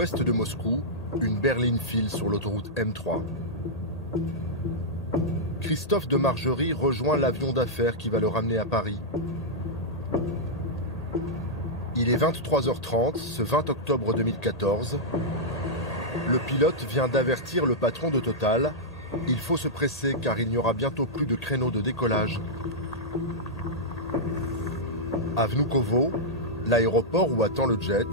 sud-ouest de Moscou, une berline file sur l'autoroute M3. Christophe de Margerie rejoint l'avion d'affaires qui va le ramener à Paris. Il est 23h30, ce 20 octobre 2014. Le pilote vient d'avertir le patron de Total. Il faut se presser car il n'y aura bientôt plus de créneaux de décollage. À Vnukovo, l'aéroport où attend le jet.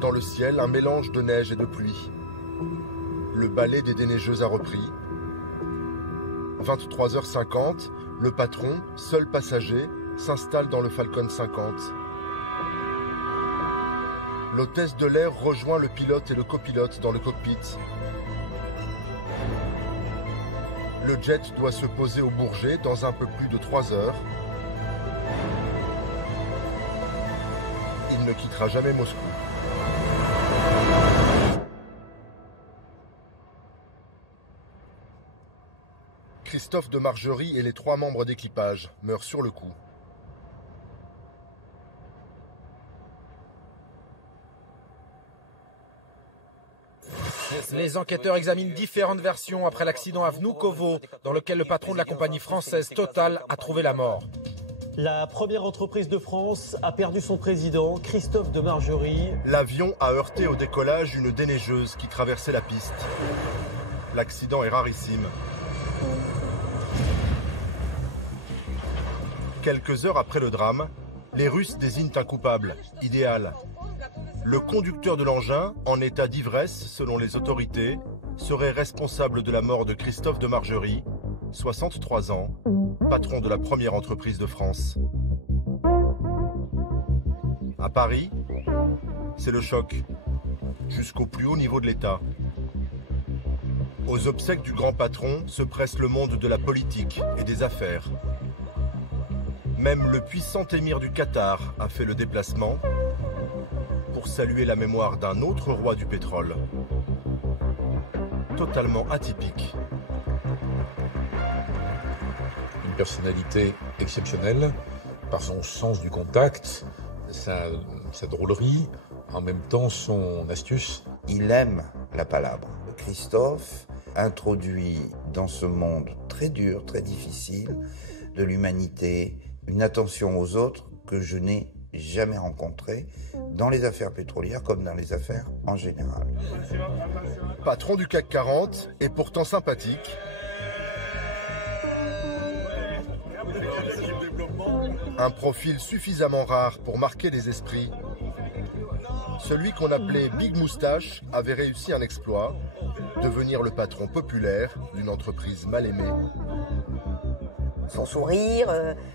Dans le ciel, un mélange de neige et de pluie. Le ballet des déneigeuses a repris. 23h50, le patron, seul passager, s'installe dans le Falcon 50. L'hôtesse de l'air rejoint le pilote et le copilote dans le cockpit. Le jet doit se poser au Bourget dans un peu plus de 3 heures. Il ne quittera jamais Moscou. Christophe de Margerie et les 3 membres d'équipage meurent sur le coup. Les enquêteurs examinent différentes versions après l'accident à Vnukovo, dans lequel le patron de la compagnie française Total a trouvé la mort. La première entreprise de France a perdu son président, Christophe de Margerie. L'avion a heurté au décollage une déneigeuse qui traversait la piste. L'accident est rarissime. Quelques heures après le drame, les Russes désignent un coupable, idéal. Le conducteur de l'engin, en état d'ivresse selon les autorités, serait responsable de la mort de Christophe de Margerie, 63 ans, patron de la première entreprise de France. À Paris, c'est le choc, jusqu'au plus haut niveau de l'État. Aux obsèques du grand patron se presse le monde de la politique et des affaires. Même le puissant émir du Qatar a fait le déplacement pour saluer la mémoire d'un autre roi du pétrole. Totalement atypique. Une personnalité exceptionnelle par son sens du contact, sa drôlerie, en même temps son astuce. Il aime la palabre. Christophe introduit dans ce monde très dur, très difficile, de l'humanité, une attention aux autres que je n'ai jamais rencontrée dans les affaires pétrolières comme dans les affaires en général. Patron du CAC 40 et pourtant sympathique. Un profil suffisamment rare pour marquer les esprits. Celui qu'on appelait Big Moustache avait réussi un exploit, devenir le patron populaire d'une entreprise mal aimée. Son sourire,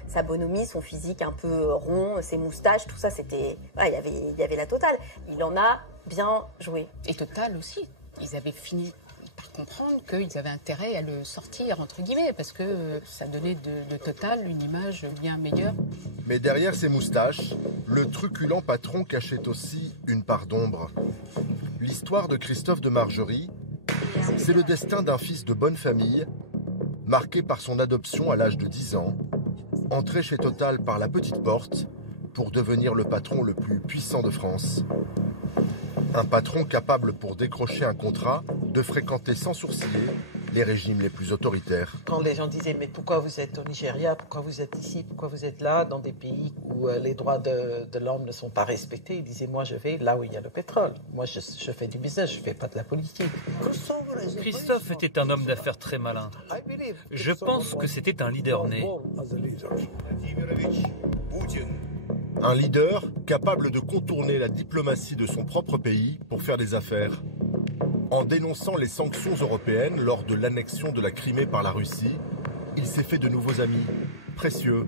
sa bonhomie, son physique un peu rond, ses moustaches, tout ça, c'était... Voilà, il y avait la totale. Il en a bien joué. Et Total aussi. Ils avaient fini par comprendre qu'ils avaient intérêt à le sortir, entre guillemets, parce que ça donnait de Total une image bien meilleure. Mais derrière ses moustaches, le truculent patron cachait aussi une part d'ombre. L'histoire de Christophe de Margerie, c'est le destin d'un fils de bonne famille, marqué par son adoption à l'âge de 10 ans, entré chez Total par la petite porte pour devenir le patron le plus puissant de France. Un patron capable pour décrocher un contrat de fréquenter sans sourciller les régimes les plus autoritaires. Quand les gens disaient « mais pourquoi vous êtes au Nigeria, pourquoi vous êtes ici, pourquoi vous êtes là, dans des pays où les droits de l'homme ne sont pas respectés », ils disaient « moi je vais là où il y a le pétrole, moi je fais du business, je ne fais pas de la politique ». Christophe était un homme d'affaires très malin. Je pense que c'était un leader né. Un leader capable de contourner la diplomatie de son propre pays pour faire des affaires. En dénonçant les sanctions européennes lors de l'annexion de la Crimée par la Russie, il s'est fait de nouveaux amis, précieux.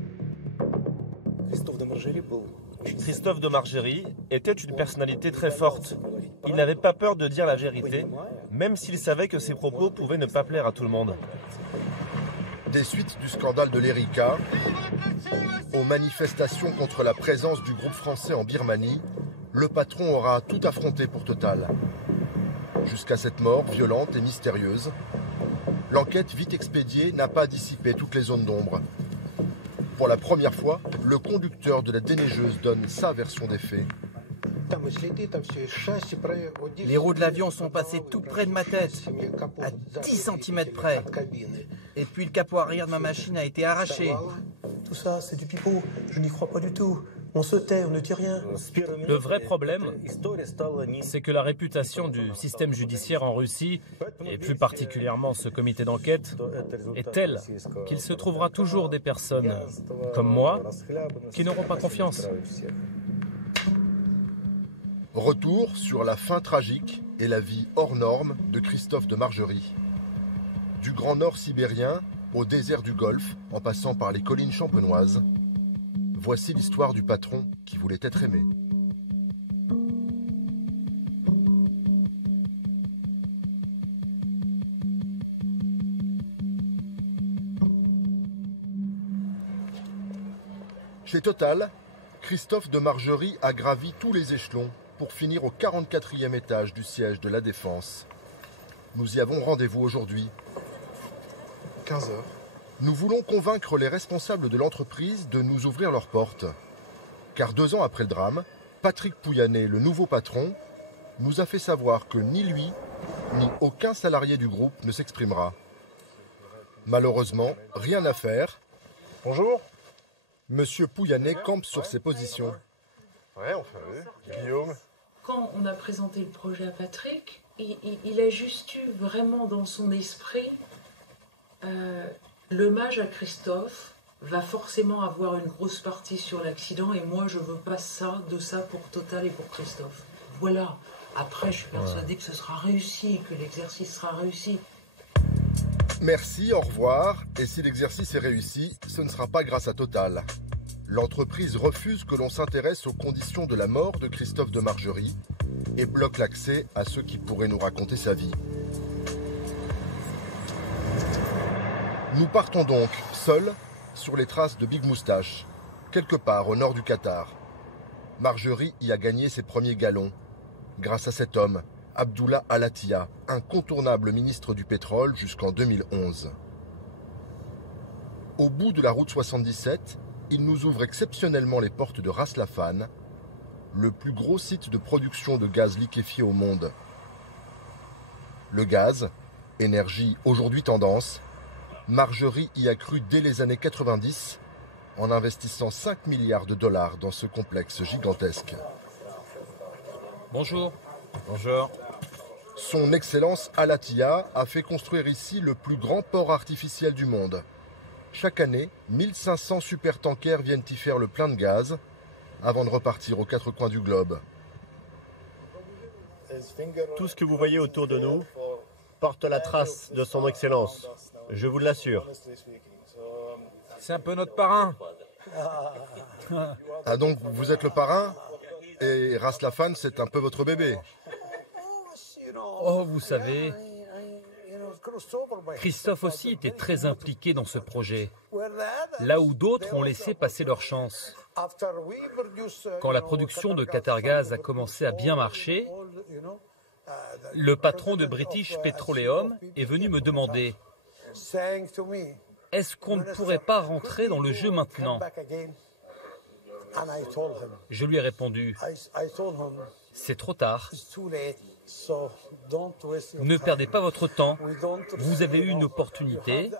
Christophe de Margerie était une personnalité très forte. Il n'avait pas peur de dire la vérité, même s'il savait que ses propos pouvaient ne pas plaire à tout le monde. Des suites du scandale de l'Erika, aux manifestations contre la présence du groupe français en Birmanie, le patron aura tout affronté pour Total. Jusqu'à cette mort violente et mystérieuse, l'enquête vite expédiée n'a pas dissipé toutes les zones d'ombre. Pour la première fois, le conducteur de la déneigeuse donne sa version des faits. Les roues de l'avion sont passées tout près de ma tête, à 10 cm près. Et puis le capot arrière de ma machine a été arraché. Tout ça, c'est du pipeau. Je n'y crois pas du tout. On se tait, on ne dit rien. Le vrai problème, c'est que la réputation du système judiciaire en Russie, et plus particulièrement ce comité d'enquête, est telle qu'il se trouvera toujours des personnes, comme moi, qui n'auront pas confiance. Retour sur la fin tragique et la vie hors norme de Christophe de Margerie. Du Grand Nord sibérien au désert du Golfe, en passant par les collines champenoises, voici l'histoire du patron qui voulait être aimé. Chez Total, Christophe de Margerie a gravi tous les échelons pour finir au 44e étage du siège de la Défense. Nous y avons rendez-vous aujourd'hui. 15 heures. Nous voulons convaincre les responsables de l'entreprise de nous ouvrir leurs portes. Car 2 ans après le drame, Patrick Pouyanné, le nouveau patron, nous a fait savoir que ni lui, ni aucun salarié du groupe ne s'exprimera. Malheureusement, rien à faire. Bonjour. Monsieur Pouyanné campe sur ses positions. Ouais, enfin, Guillaume. Quand on a présenté le projet à Patrick, il a juste eu vraiment dans son esprit l'hommage à Christophe va forcément avoir une grosse partie sur l'accident et moi je veux pas de ça pour Total et pour Christophe. Voilà. Après, je suis persuadée que ce sera réussi, que l'exercice sera réussi. Merci, au revoir. Et si l'exercice est réussi, ce ne sera pas grâce à Total. L'entreprise refuse que l'on s'intéresse aux conditions de la mort de Christophe de Margerie et bloque l'accès à ceux qui pourraient nous raconter sa vie. Nous partons donc, seuls, sur les traces de Big Moustache, quelque part au nord du Qatar. Margerie y a gagné ses premiers galons, grâce à cet homme, Abdullah Al-Attiyah, incontournable ministre du pétrole jusqu'en 2011. Au bout de la route 77, il nous ouvre exceptionnellement les portes de Ras Laffan, le plus gros site de production de gaz liquéfié au monde. Le gaz, énergie aujourd'hui tendance, Margerie y a cru dès les années 90 en investissant 5 milliards de dollars dans ce complexe gigantesque. Bonjour. Bonjour. Son Excellence Al-Attiyah a fait construire ici le plus grand port artificiel du monde. Chaque année, 1500 supertankers viennent y faire le plein de gaz avant de repartir aux 4 coins du globe. Tout ce que vous voyez autour de nous porte la trace de son Excellence, je vous l'assure. C'est un peu notre parrain. Ah donc vous êtes le parrain et Ras Laffan c'est un peu votre bébé. Oh, vous savez, Christophe aussi était très impliqué dans ce projet, là où d'autres ont laissé passer leur chance. Quand la production de Qatargaz a commencé à bien marcher, le patron de British Petroleum est venu me demander « Est-ce qu'on ne pourrait pas rentrer dans le jeu maintenant ?» Je lui ai répondu « C'est trop tard. Ne perdez pas votre temps. Vous avez eu une opportunité.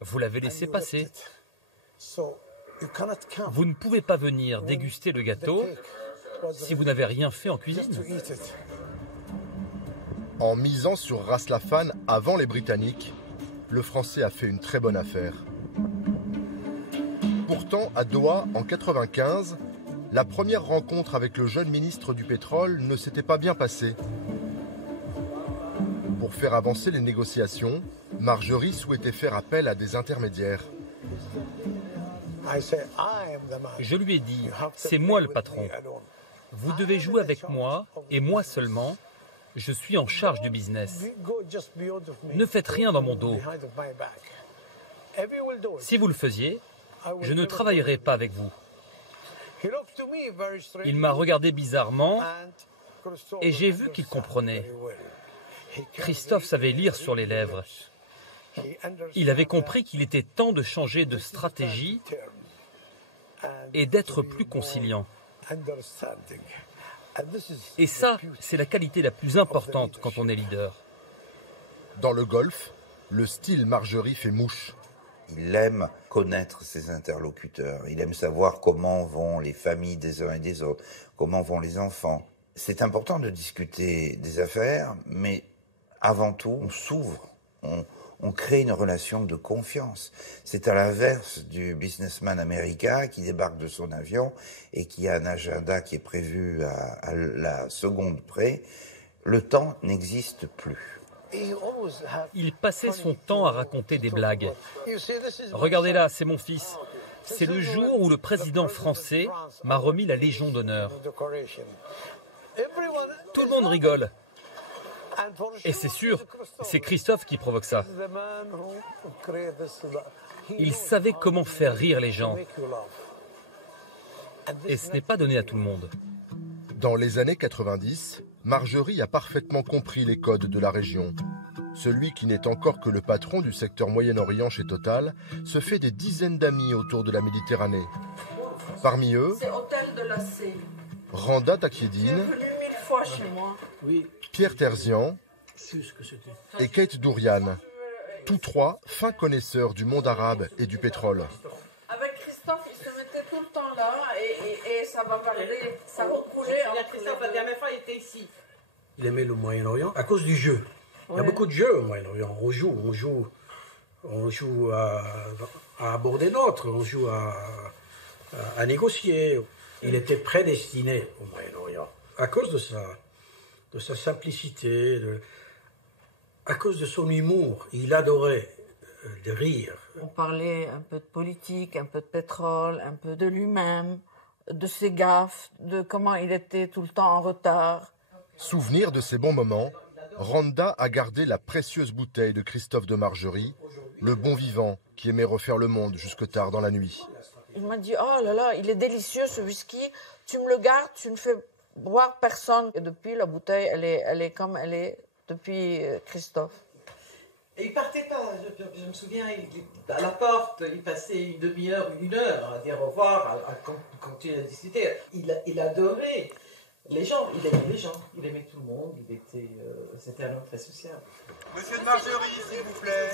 Vous l'avez laissé passer. Vous ne pouvez pas venir déguster le gâteau si vous n'avez rien fait en cuisine. » En misant sur Ras Laffan avant les Britanniques, le Français a fait une très bonne affaire. Pourtant, à Doha, en 1995, la première rencontre avec le jeune ministre du pétrole ne s'était pas bien passée. Pour faire avancer les négociations, Margerie souhaitait faire appel à des intermédiaires. Je lui ai dit, c'est moi le patron. Vous devez jouer avec moi et moi seulement. Je suis en charge du business. Ne faites rien dans mon dos. Si vous le faisiez, je ne travaillerai pas avec vous. Il m'a regardé bizarrement et j'ai vu qu'il comprenait. Christophe savait lire sur les lèvres. Il avait compris qu'il était temps de changer de stratégie et d'être plus conciliant. Et ça, c'est la qualité la plus importante quand on est leader. Dans le golf, le style Margerie fait mouche. Il aime connaître ses interlocuteurs, il aime savoir comment vont les familles des uns et des autres, comment vont les enfants. C'est important de discuter des affaires, mais avant tout, on s'ouvre, on crée une relation de confiance. C'est à l'inverse du businessman américain qui débarque de son avion et qui a un agenda qui est prévu à la seconde près. Le temps n'existe plus. Il passait son temps à raconter des blagues. Regardez là, c'est mon fils. C'est le jour où le président français m'a remis la Légion d'honneur. Tout le monde rigole. Et c'est sûr, c'est Christophe qui provoque ça. Il savait comment faire rire les gens. Et ce n'est pas donné à tout le monde. Dans les années 90, Margerie a parfaitement compris les codes de la région. Celui qui n'est encore que le patron du secteur Moyen-Orient chez Total se fait des dizaines d'amis autour de la Méditerranée. Parmi eux, Randa Takiedine, Pierre Terzian et Kate Dourian, tous trois fins connaisseurs du monde arabe et du pétrole. Avec Christophe, il se mettait tout le temps là et ça va varier, ça recoulait. Christophe, la dernière fois, il était ici. Il aimait le Moyen-Orient à cause du jeu. Il y a beaucoup de jeux au Moyen-Orient. On joue à aborder l'autre, on joue à négocier. Il était prédestiné au Moyen-Orient à cause de sa simplicité, à cause de son humour. Il adorait de rire. On parlait un peu de politique, un peu de pétrole, un peu de lui-même, de ses gaffes, de comment il était tout le temps en retard. Souvenir de ces bons moments, Randa a gardé la précieuse bouteille de Christophe de Margerie, le bon vivant qui aimait refaire le monde jusque tard dans la nuit. Il m'a dit « Oh là là, il est délicieux ce whisky, tu me le gardes, tu ne fais boire personne. » Et depuis, la bouteille, elle est comme elle est depuis Christophe. Et il partait pas, je me souviens, à la porte, il passait une demi-heure, une heure à dire au revoir, à continuer à discuter. Il adorait les gens, il aimait les gens, il aimait tout le monde, c'était un homme très sociable. Monsieur de Margerie, s'il vous plaît.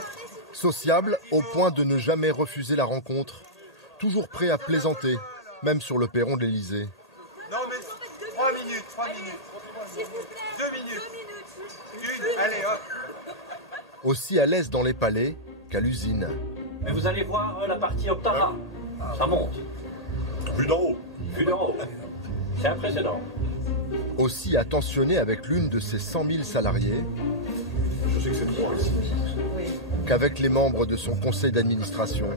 Sociable au point de ne jamais refuser la rencontre, toujours prêt à plaisanter, même sur le perron de l'Élysée. Non mais 3 minutes. 2 minutes. Une, allez hop. Aussi à l'aise dans les palais qu'à l'usine. Mais vous allez voir la partie Octara, ça monte. Vue d'en haut. Vue d'en haut. C'est impressionnant. Aussi attentionné avec l'une de ses 100 000 salariés. Je sais que c'est trop ici. Qu'avec les membres de son conseil d'administration.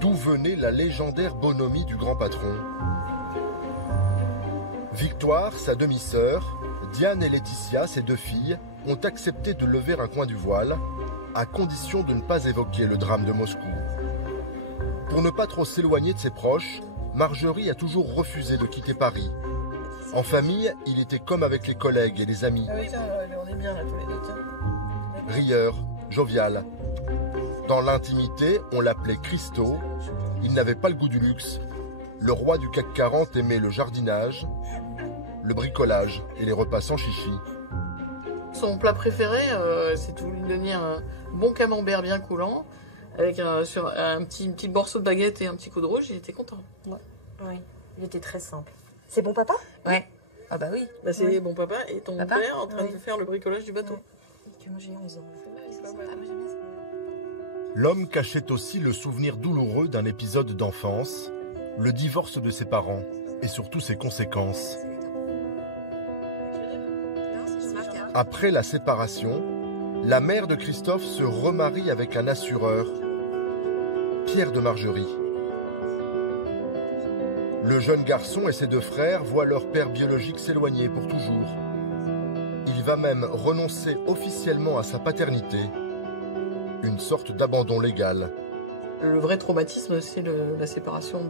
D'où venait la légendaire bonhomie du grand patron. Victoire, sa demi-sœur, Diane et Laetitia, ses 2 filles, ont accepté de lever un coin du voile, à condition de ne pas évoquer le drame de Moscou. Pour ne pas trop s'éloigner de ses proches, Margerie a toujours refusé de quitter Paris. En famille, il était comme avec les collègues et les amis. Ah oui, tiens, on est bien là tous les deux, tiens. Rieur, jovial. Dans l'intimité, on l'appelait Christo. Il n'avait pas le goût du luxe. Le roi du CAC 40 aimait le jardinage, le bricolage et les repas sans chichi. Son plat préféré, c'est de lui donner un bon camembert bien coulant, avec sur un petit morceau de baguette et un petit coup de rouge, il était content. Ouais. Oui, il était très simple. C'est bon papa? Ouais. Ah bah oui. Bah c'est ouais. bon papa et ton père en train de faire le bricolage du bateau. Que moi j'ai 11 ans. L'homme cachait aussi le souvenir douloureux d'un épisode d'enfance, le divorce de ses parents et surtout ses conséquences. Après la séparation, la mère de Christophe se remarie avec un assureur, Pierre de Margerie. Le jeune garçon et ses 2 frères voient leur père biologique s'éloigner pour toujours. Il va même renoncer officiellement à sa paternité, une sorte d'abandon légal. Le vrai traumatisme, c'est la séparation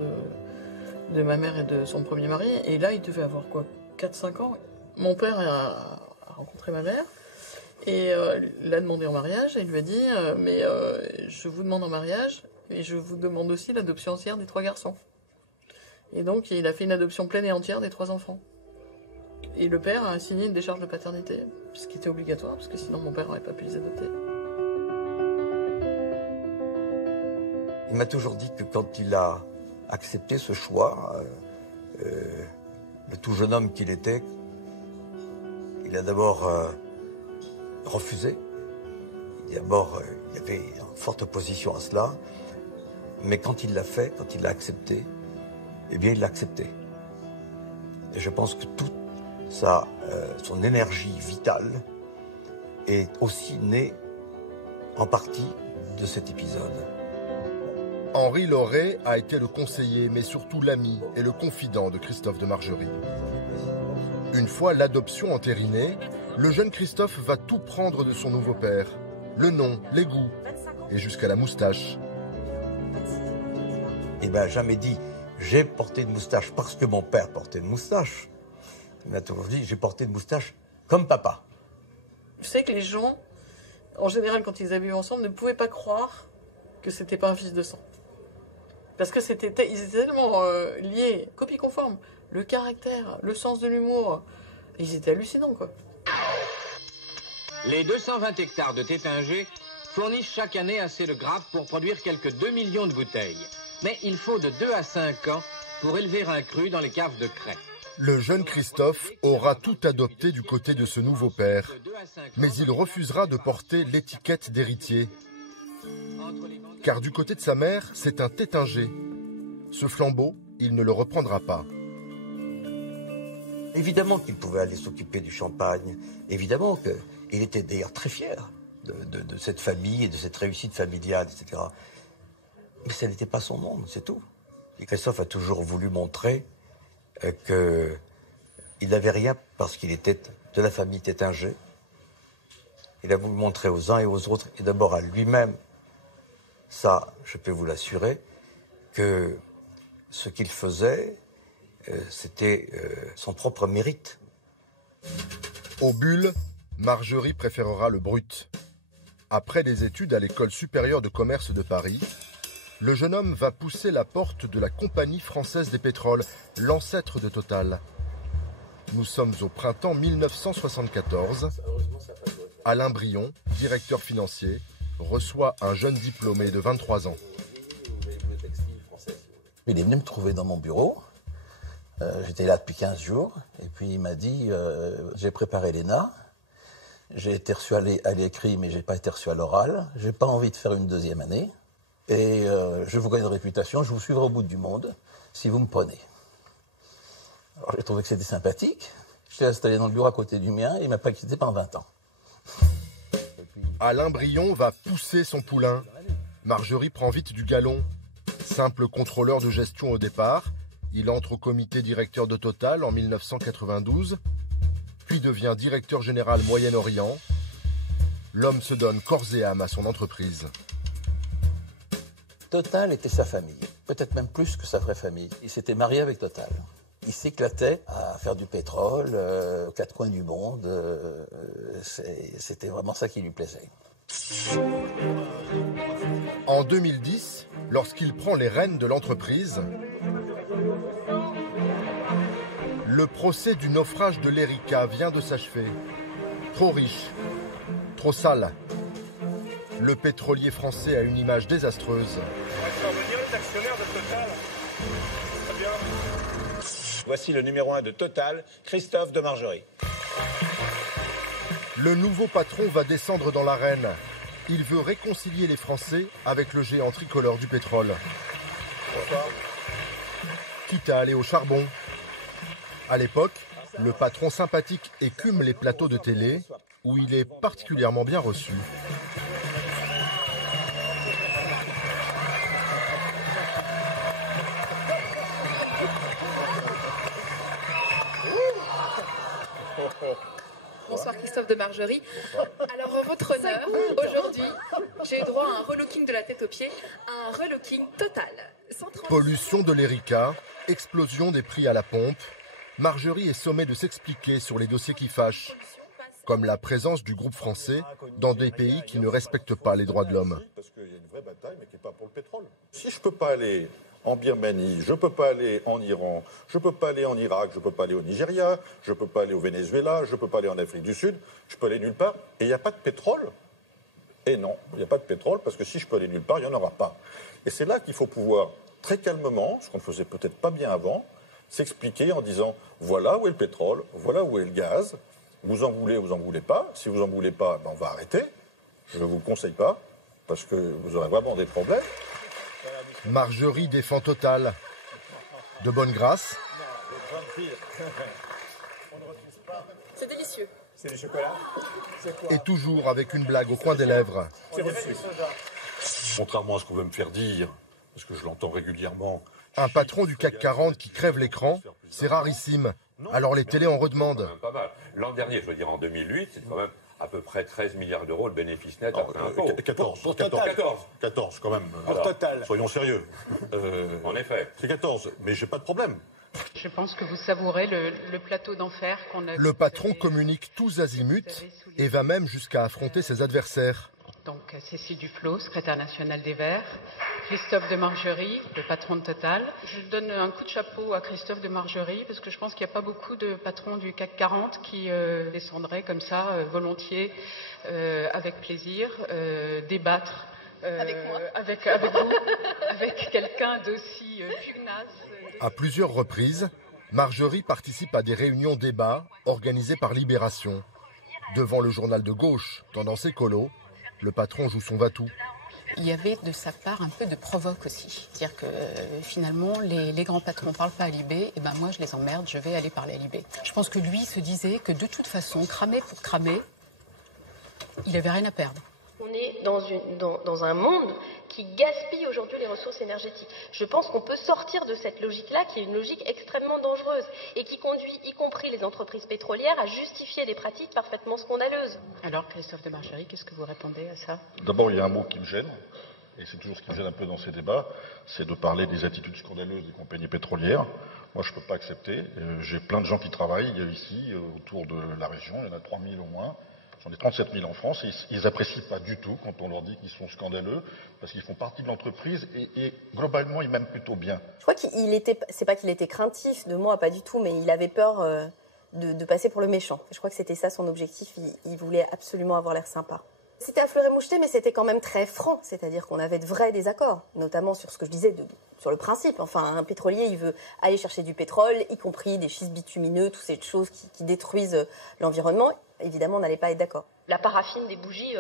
de ma mère et de son premier mari. Et là, il devait avoir quoi, 4-5 ans. Mon père a rencontré ma mère et l'a demandé en mariage. Et il lui a dit je vous demande en mariage et je vous demande aussi l'adoption entière des 3 garçons. Et donc, il a fait une adoption pleine et entière des 3 enfants. Et le père a signé une décharge de paternité, ce qui était obligatoire, parce que sinon mon père n'aurait pas pu les adopter. Il m'a toujours dit que quand il a accepté ce choix, le tout jeune homme qu'il était, il a d'abord refusé. D'abord, il y avait une forte opposition à cela. Mais quand il l'a fait, quand il l'a accepté, eh bien, il l'a accepté. Et je pense que toute son énergie vitale est aussi née en partie de cet épisode. Henri Laurey a été le conseiller, mais surtout l'ami et le confident de Christophe de Margerie. Une fois l'adoption entérinée, le jeune Christophe va tout prendre de son nouveau père. Le nom, les goûts, et jusqu'à la moustache. Il m'a jamais dit « j'ai porté une moustache parce que mon père portait une moustache ». Il m'a toujours dit « j'ai porté une moustache comme papa ». Je sais que les gens, en général, quand ils avaient ensemble, ne pouvaient pas croire que c'était pas un fils de sang. Parce que ils étaient tellement liés, copie conforme, le caractère, le sens de l'humour, ils étaient hallucinants, quoi. Les 220 hectares de Tétinger fournissent chaque année assez de grappes pour produire quelques 2 millions de bouteilles. Mais il faut de 2 à 5 ans pour élever un cru dans les caves de craie. Le jeune Christophe aura tout adopté du côté de ce nouveau père, mais il refusera de porter l'étiquette d'héritier. Car du côté de sa mère, c'est un Tétinger. Ce flambeau, il ne le reprendra pas. Évidemment qu'il pouvait aller s'occuper du champagne. Évidemment qu'il était d'ailleurs très fier de cette famille et de cette réussite familiale, etc. Mais ce n'était pas son monde, c'est tout. Et Christophe a toujours voulu montrer qu'il n'avait rien parce qu'il était de la famille Tétinger. Il a voulu montrer aux uns et aux autres, et d'abord à lui-même, ça, je peux vous l'assurer, que ce qu'il faisait, c'était son propre mérite. Au Bulle, Margerie préférera le brut. Après des études à l'École supérieure de commerce de Paris, le jeune homme va pousser la porte de la Compagnie française des pétroles, l'ancêtre de Total. Nous sommes au printemps 1974. Alain Brion, directeur financier, reçoit un jeune diplômé de 23 ans. Il est venu me trouver dans mon bureau. J'étais là depuis 15 jours. Et puis il m'a dit, j'ai préparé l'ENA. J'ai été reçu à l'écrit, mais je n'ai pas été reçu à l'oral. Je n'ai pas envie de faire une 2e année. Et je vous gagne une réputation, je vous suivrai au bout du monde, si vous me prenez. Alors j'ai trouvé que c'était sympathique. J'étais installé dans le bureau à côté du mien, et il ne m'a pas quitté pendant 20 ans. Alain Brion va pousser son poulain. Margerie prend vite du galon. Simple contrôleur de gestion au départ, il entre au comité directeur de Total en 1992, puis devient directeur général Moyen-Orient. L'homme se donne corps et âme à son entreprise. Total était sa famille, peut-être même plus que sa vraie famille. Il s'était marié avec Total. Il s'éclatait à faire du pétrole aux 4 coins du monde. C'était vraiment ça qui lui plaisait. En 2010, lorsqu'il prend les rênes de l'entreprise, le procès du naufrage de l'Erika vient de s'achever. Trop riche, trop sale. Le pétrolier français a une image désastreuse. Voici le numéro 1 de Total, Christophe de Margerie. Le nouveau patron va descendre dans l'arène. Il veut réconcilier les Français avec le géant tricolore du pétrole. Bonsoir. Quitte à aller au charbon. À l'époque, le patron sympathique écume les plateaux de télé où il est particulièrement bien reçu. Bonsoir Christophe de Margerie. Alors, votre honneur, aujourd'hui, j'ai eu droit à un relooking de la tête aux pieds, un relooking total. Pollution de l'Erika, explosion des prix à la pompe. Margerie est sommée de s'expliquer sur les dossiers qui fâchent, comme la présence du groupe français dans des pays qui ne respectent pas les droits de l'homme. Parce qu'il y a une vraie bataille, mais qui n'est pas pour le pétrole. Si je ne peux pas aller en Birmanie, je ne peux pas aller en Iran, je ne peux pas aller en Irak, je ne peux pas aller au Nigeria, je ne peux pas aller au Venezuela, je ne peux pas aller en Afrique du Sud, je peux aller nulle part. Et il n'y a pas de pétrole. Et non, il n'y a pas de pétrole, parce que si je peux aller nulle part, il n'y en aura pas. Et c'est là qu'il faut pouvoir, très calmement, ce qu'on ne faisait peut-être pas bien avant, s'expliquer en disant, voilà où est le pétrole, voilà où est le gaz, vous en voulez pas, si vous en voulez pas, ben on va arrêter, je ne vous le conseille pas, parce que vous aurez vraiment des problèmes. Margerie défend Total. De bonne grâce. C'est délicieux. C'est du chocolat. Et toujours avec une blague au coin des lèvres. Contrairement à ce qu'on veut me faire dire, parce que je l'entends régulièrement. Un patron du CAC 40 qui crève l'écran, c'est rarissime. Alors les télés en redemandent. Pas mal. L'an dernier, je veux dire en 2008, c'est quand même à peu près 13 milliards d'euros le bénéfice net après impôt. 14 quand même. Pour Total. Soyons sérieux. En effet. C'est 14, mais j'ai pas de problème. Je pense que vous savourez le plateau d'enfer qu'on a... Le patron communique tous azimuts et va même jusqu'à affronter ses adversaires. Donc Cécile Duflot, secrétaire nationale des Verts, Christophe de Margerie, le patron de Total. Je donne un coup de chapeau à Christophe de Margerie parce que je pense qu'il n'y a pas beaucoup de patrons du CAC 40 qui descendraient comme ça, volontiers, avec plaisir, débattre avec moi. Avec vous, avec quelqu'un d'aussi pugnace. À plusieurs reprises, Margerie participe à des réunions débats organisées par Libération. Devant le journal de gauche, Tendance écolo, le patron joue son va-tout. Il y avait de sa part un peu de provoque aussi. C'est-à-dire que finalement, les grands patrons ne parlent pas à Libé, et ben moi je les emmerde, je vais aller parler à Libé. Je pense que lui se disait que de toute façon, cramer pour cramer, il n'avait rien à perdre. On est dans un monde qui gaspille aujourd'hui les ressources énergétiques. Je pense qu'on peut sortir de cette logique-là, qui est une logique extrêmement dangereuse et qui conduit, y compris les entreprises pétrolières, à justifier des pratiques parfaitement scandaleuses. Alors, Christophe de Margerie, qu'est-ce que vous répondez à ça? D'abord, il y a un mot qui me gêne, et c'est toujours ce qui me gêne un peu dans ces débats, c'est de parler des attitudes scandaleuses des compagnies pétrolières. Moi, je ne peux pas accepter. J'ai plein de gens qui travaillent ici, autour de la région, il y en a 3000 au moins. J'en ai 37 000 en France, et ils n'apprécient pas du tout quand on leur dit qu'ils sont scandaleux, parce qu'ils font partie de l'entreprise, et globalement, ils m'aiment plutôt bien. Je crois c'est pas qu'il était craintif de moi, pas du tout, mais il avait peur de passer pour le méchant. Je crois que c'était ça son objectif, il voulait absolument avoir l'air sympa. C'était à fleur et moucheté, mais c'était quand même très franc, c'est-à-dire qu'on avait de vrais désaccords, notamment sur ce que je disais, sur le principe. Enfin, un pétrolier, il veut aller chercher du pétrole, y compris des schistes bitumineux, toutes ces choses qui détruisent l'environnement. Évidemment, on n'allait pas être d'accord. La paraffine des bougies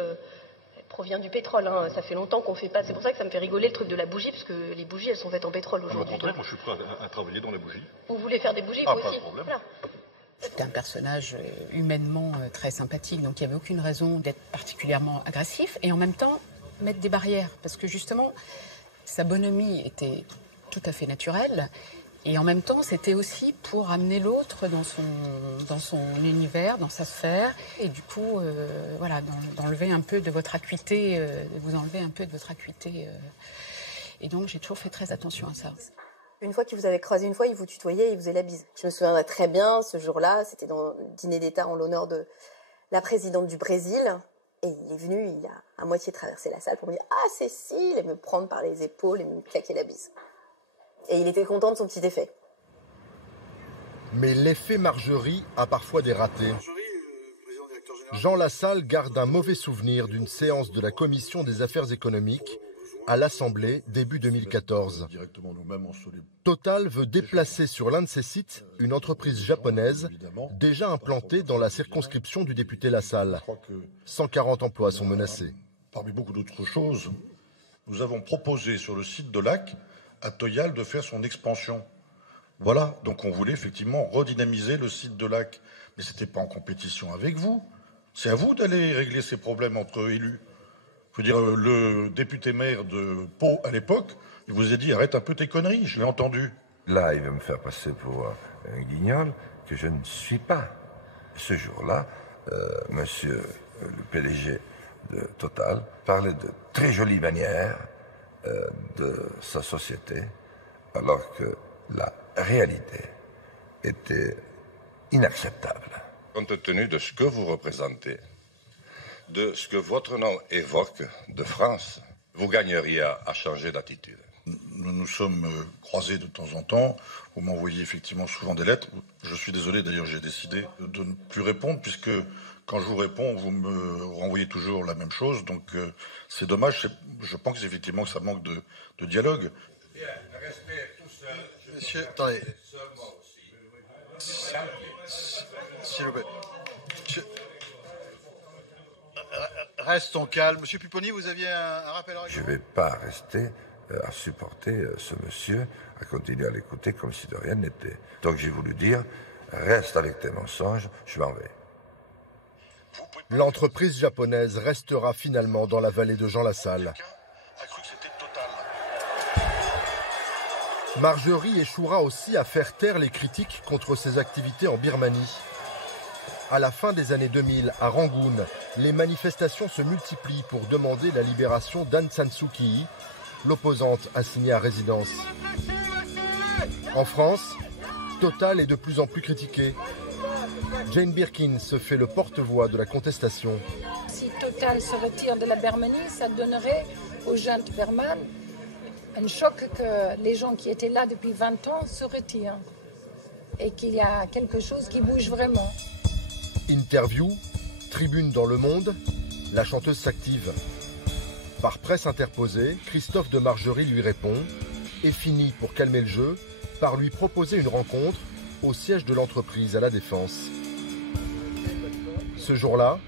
provient du pétrole. Hein. Ça fait longtemps qu'on fait pas. C'est pour ça que ça me fait rigoler le truc de la bougie, parce que les bougies, elles sont faites en pétrole aujourd'hui. Au contraire, moi, je suis prêt à travailler dans la bougie. Vous voulez faire des bougies, vous aussi? Pas de problème. Voilà. C'était un personnage humainement très sympathique, donc il n'y avait aucune raison d'être particulièrement agressif, et en même temps mettre des barrières, parce que justement, sa bonhomie était tout à fait naturelle, et en même temps, c'était aussi pour amener l'autre dans son univers, dans sa sphère, et du coup, voilà, d'enlever un peu de votre acuité, vous enlever un peu de votre acuité. Et donc, j'ai toujours fait très attention à ça. Une fois qu'il vous avait croisé une fois, il vous tutoyait, il vous faisait la bise. Je me souviendrai très bien, ce jour-là, c'était dans le dîner d'État en l'honneur de la présidente du Brésil. Et il est venu, il a à moitié traversé la salle pour me dire « Ah, Cécile !» et me prendre par les épaules et me claquer la bise. Et il était content de son petit effet. Mais l'effet Margerie a parfois des ratés. Jean Lassalle garde un mauvais souvenir d'une séance de la Commission des affaires économiques à l'Assemblée début 2014. Total veut déplacer sur l'un de ses sites une entreprise japonaise déjà implantée dans la circonscription du député Lassalle. 140 emplois sont menacés. Parmi beaucoup d'autres choses, nous avons proposé sur le site de Lac à Total de faire son expansion. Voilà, donc on voulait effectivement redynamiser le site de Lac. Mais ce n'était pas en compétition avec vous. C'est à vous d'aller régler ces problèmes entre élus. Je veux dire, le député-maire de Pau, à l'époque, il vous a dit « Arrête un peu tes conneries », je l'ai entendu. Là, il va me faire passer pour un guignol que je ne suis pas. Ce jour-là, monsieur le PDG de Total parlait de très jolies manières de sa société, alors que la réalité était inacceptable. Compte tenu de ce que vous représentez, de ce que votre nom évoque de France, vous gagneriez à changer d'attitude. Nous nous sommes croisés de temps en temps. Vous m'envoyez effectivement souvent des lettres. Je suis désolé, d'ailleurs, j'ai décidé de ne plus répondre, puisque quand je vous réponds, vous me renvoyez toujours la même chose. Donc c'est dommage. Je pense effectivement que ça manque de dialogue. Bien, restez tout seul. Monsieur, attendez. S'il vous plaît. Restons calmes. Monsieur Pupponi, vous aviez un rappel à Je ne vais pas rester à supporter ce monsieur, à continuer à l'écouter comme si de rien n'était. Donc j'ai voulu dire, reste avec tes mensonges, je m'en vais. L'entreprise japonaise restera finalement dans la vallée de Jean Lassalle. Marjorie échouera aussi à faire taire les critiques contre ses activités en Birmanie. À la fin des années 2000, à Rangoon, les manifestations se multiplient pour demander la libération d'Aung San Suu Kyi, l'opposante assignée à résidence. En France, Total est de plus en plus critiqué. Jane Birkin se fait le porte-voix de la contestation. Si Total se retire de la Birmanie, ça donnerait aux jeunes birmanes un choc que les gens qui étaient là depuis 20 ans se retirent et qu'il y a quelque chose qui bouge vraiment. Interview, tribune dans Le Monde, la chanteuse s'active. Par presse interposée, Christophe de Margerie lui répond et finit, pour calmer le jeu, par lui proposer une rencontre au siège de l'entreprise à La Défense. Ce jour-là,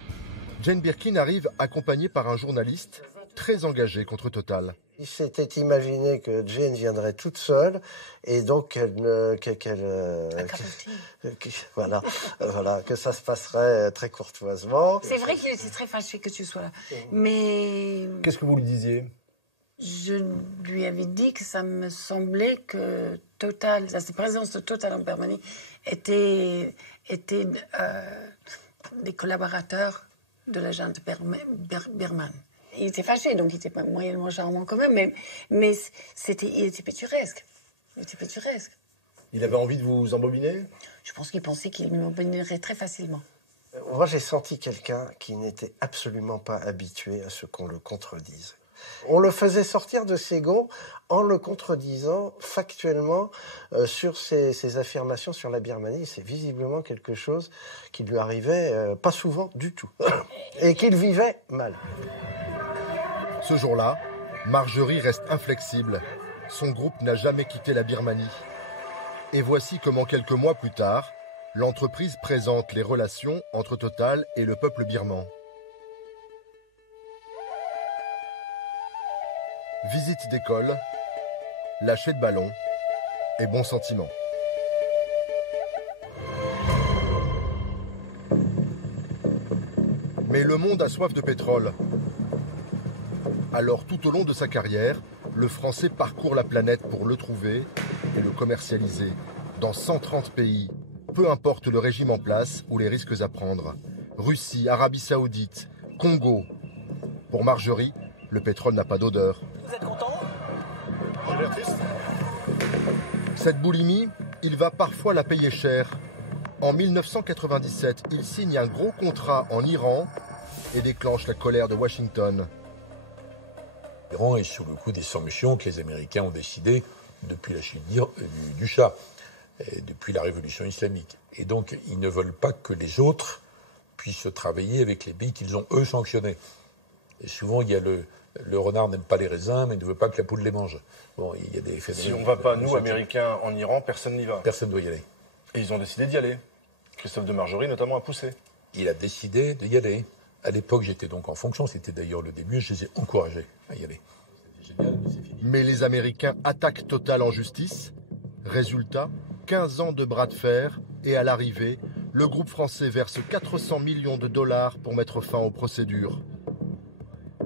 Jane Birkin arrive accompagnée par un journaliste très engagé contre Total. Il s'était imaginé que Jane viendrait toute seule et donc voilà, que ça se passerait très courtoisement. C'est vrai qu'il était très fâché que tu sois là, mais... Qu'est-ce que vous lui disiez? Je lui avais dit que ça me semblait que Total, la présence de Total en Birmanie était des collaborateurs de la junte birmane. Il était fâché, donc il était moyennement charmant quand même, mais il était pittoresque. Il avait envie de vous embobiner? Je pense qu'il pensait qu'il m'embobinerait très facilement. Moi, j'ai senti quelqu'un qui n'était absolument pas habitué à ce qu'on le contredise. On le faisait sortir de ses gonds en le contredisant factuellement sur ses affirmations sur la Birmanie. C'est visiblement quelque chose qui lui arrivait pas souvent du tout et qu'il vivait mal. Ce jour-là, Marjorie reste inflexible. Son groupe n'a jamais quitté la Birmanie. Et voici comment, quelques mois plus tard, l'entreprise présente les relations entre Total et le peuple birman. Visite d'école, lâcher de ballon et bons sentiments. Mais le monde a soif de pétrole. Alors tout au long de sa carrière, le Français parcourt la planète pour le trouver et le commercialiser dans 130 pays, peu importe le régime en place ou les risques à prendre. Russie, Arabie Saoudite, Congo. Pour Marjorie, le pétrole n'a pas d'odeur. Vous êtes content? Cette boulimie, il va parfois la payer cher. En 1997, il signe un gros contrat en Iran et déclenche la colère de Washington. L'Iran est sur le coup des sanctions que les Américains ont décidées depuis la chute du Shah, et depuis la révolution islamique. Et donc, ils ne veulent pas que les autres puissent travailler avec les pays qu'ils ont, eux, sanctionnés. Et souvent, il y a le renard n'aime pas les raisins, mais ne veut pas que la poule les mange. Bon, il y a des phénomènes. Si on ne va pas, nous, Américains, en Iran, personne n'y va. Personne ne doit y aller. Et ils ont décidé d'y aller. Christophe de Margerie, notamment, a poussé. Il a décidé d'y aller. À l'époque, j'étais donc en fonction, c'était d'ailleurs le début, je les ai encouragés à y aller. Mais les Américains attaquent Total en justice. Résultat, 15 ans de bras de fer et à l'arrivée, le groupe français verse 400 millions de dollars pour mettre fin aux procédures.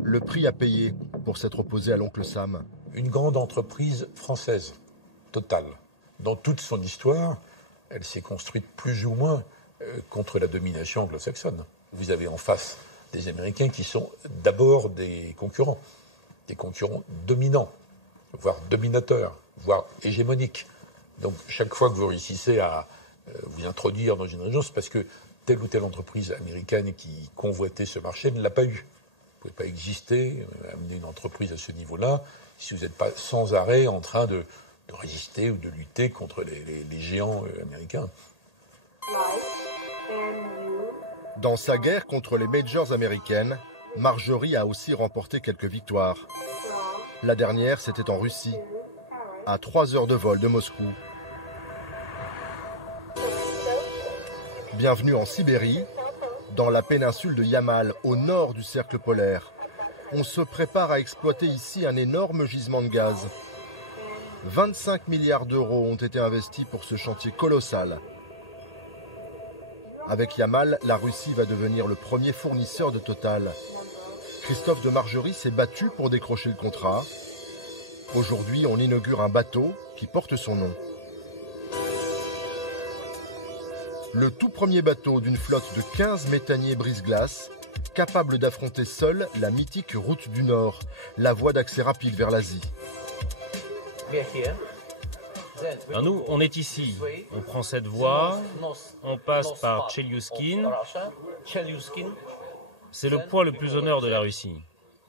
Le prix à payer pour s'être opposé à l'oncle Sam. Une grande entreprise française, Total. Dans toute son histoire, elle s'est construite plus ou moins contre la domination anglo-saxonne. Vous avez en face des Américains qui sont d'abord des concurrents dominants, voire dominateurs, voire hégémoniques. Donc chaque fois que vous réussissez à vous introduire dans une région, c'est parce que telle ou telle entreprise américaine qui convoitait ce marché ne l'a pas eu. ne pouvez pas exister, amener une entreprise à ce niveau-là, si vous n'êtes pas sans arrêt en train de résister ou de lutter contre les géants américains. Dans sa guerre contre les majors américaines, Marjorie a aussi remporté quelques victoires. La dernière, c'était en Russie, à 3 heures de vol de Moscou. Bienvenue en Sibérie, dans la péninsule de Yamal, au nord du cercle polaire. On se prépare à exploiter ici un énorme gisement de gaz. 25 milliards d'euros ont été investis pour ce chantier colossal. Avec Yamal, la Russie va devenir le premier fournisseur de Total. Christophe de Margerie s'est battu pour décrocher le contrat. Aujourd'hui, on inaugure un bateau qui porte son nom. Le tout premier bateau d'une flotte de 15 méthaniers brise-glace, capable d'affronter seul la mythique route du Nord, la voie d'accès rapide vers l'Asie. Nous, on est ici. On prend cette voie, on passe par Chelyuskin. C'est le point le plus au nord de la Russie.